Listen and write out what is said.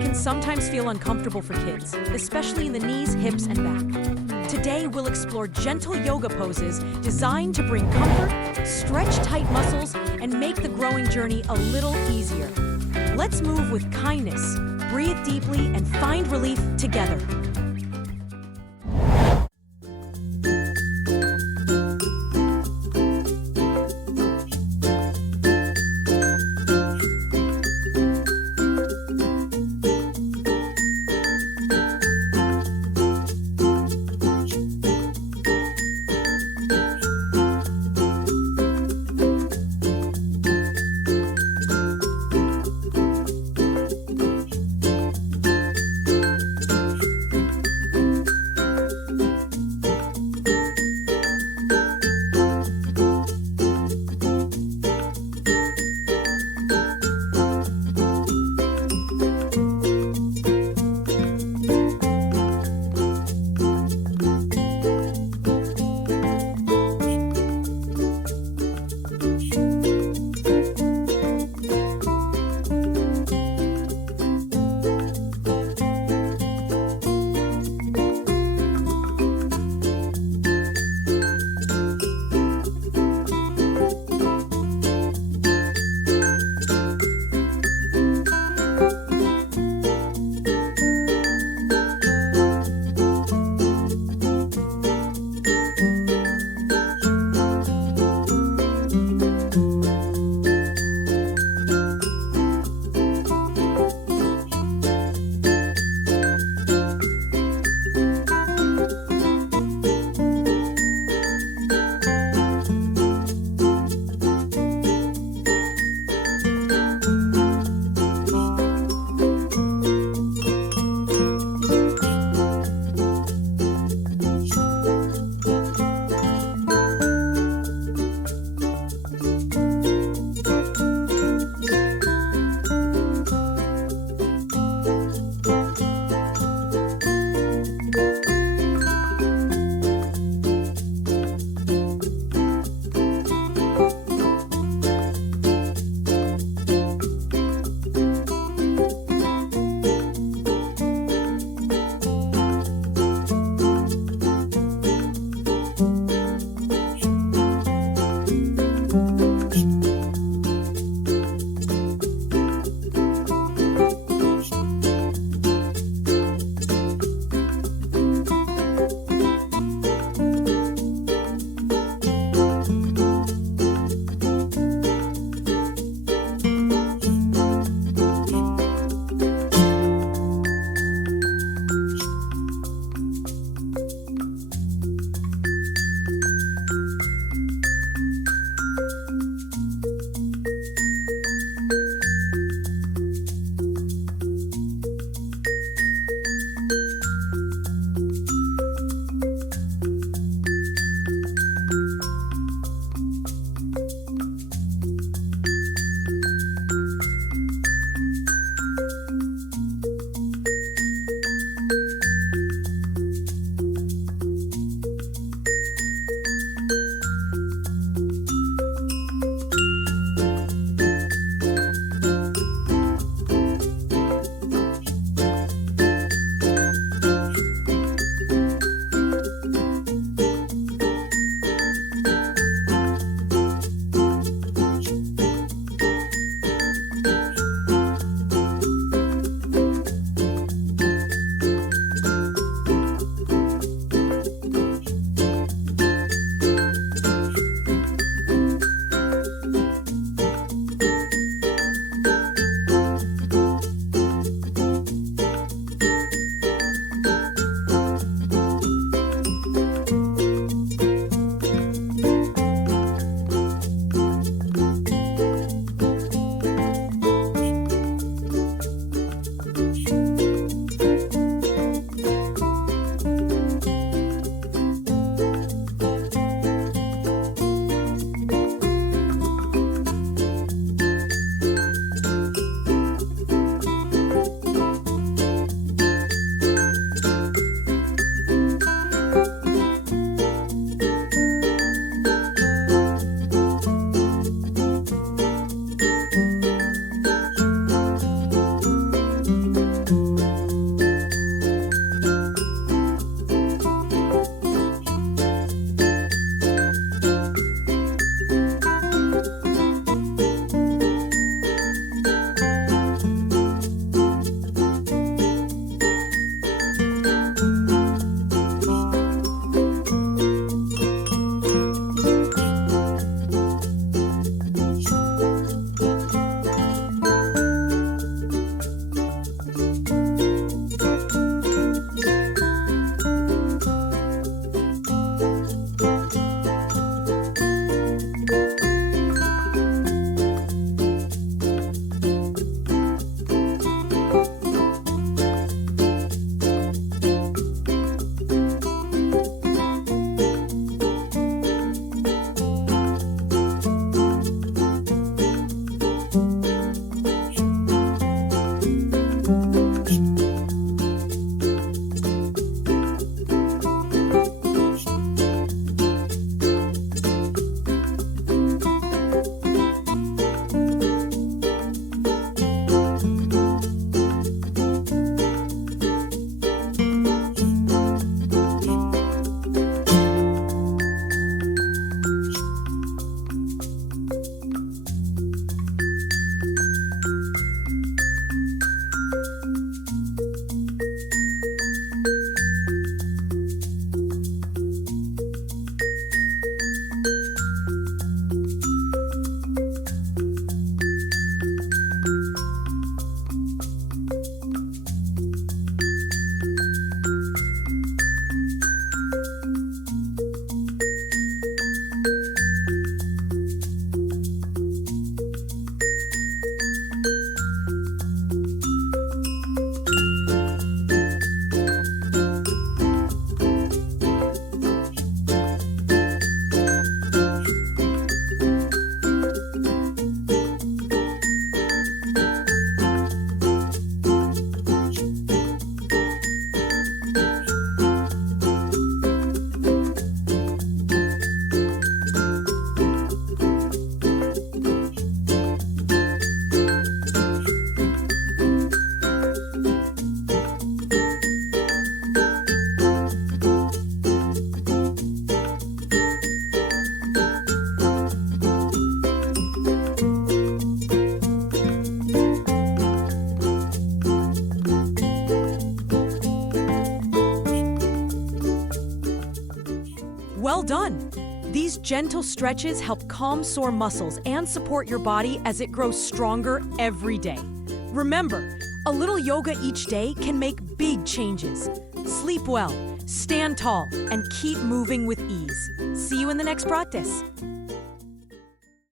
can sometimes feel uncomfortable for kids, especially in the knees, hips, and back. Today, we'll explore gentle yoga poses designed to bring comfort, stretch tight muscles, and make the growing journey a little easier. Let's move with kindness, breathe deeply, and find relief together. done! These gentle stretches help calm sore muscles and support your body as it grows stronger every day. Remember, a little yoga each day can make big changes. Sleep well, stand tall, and keep moving with ease. See you in the next practice.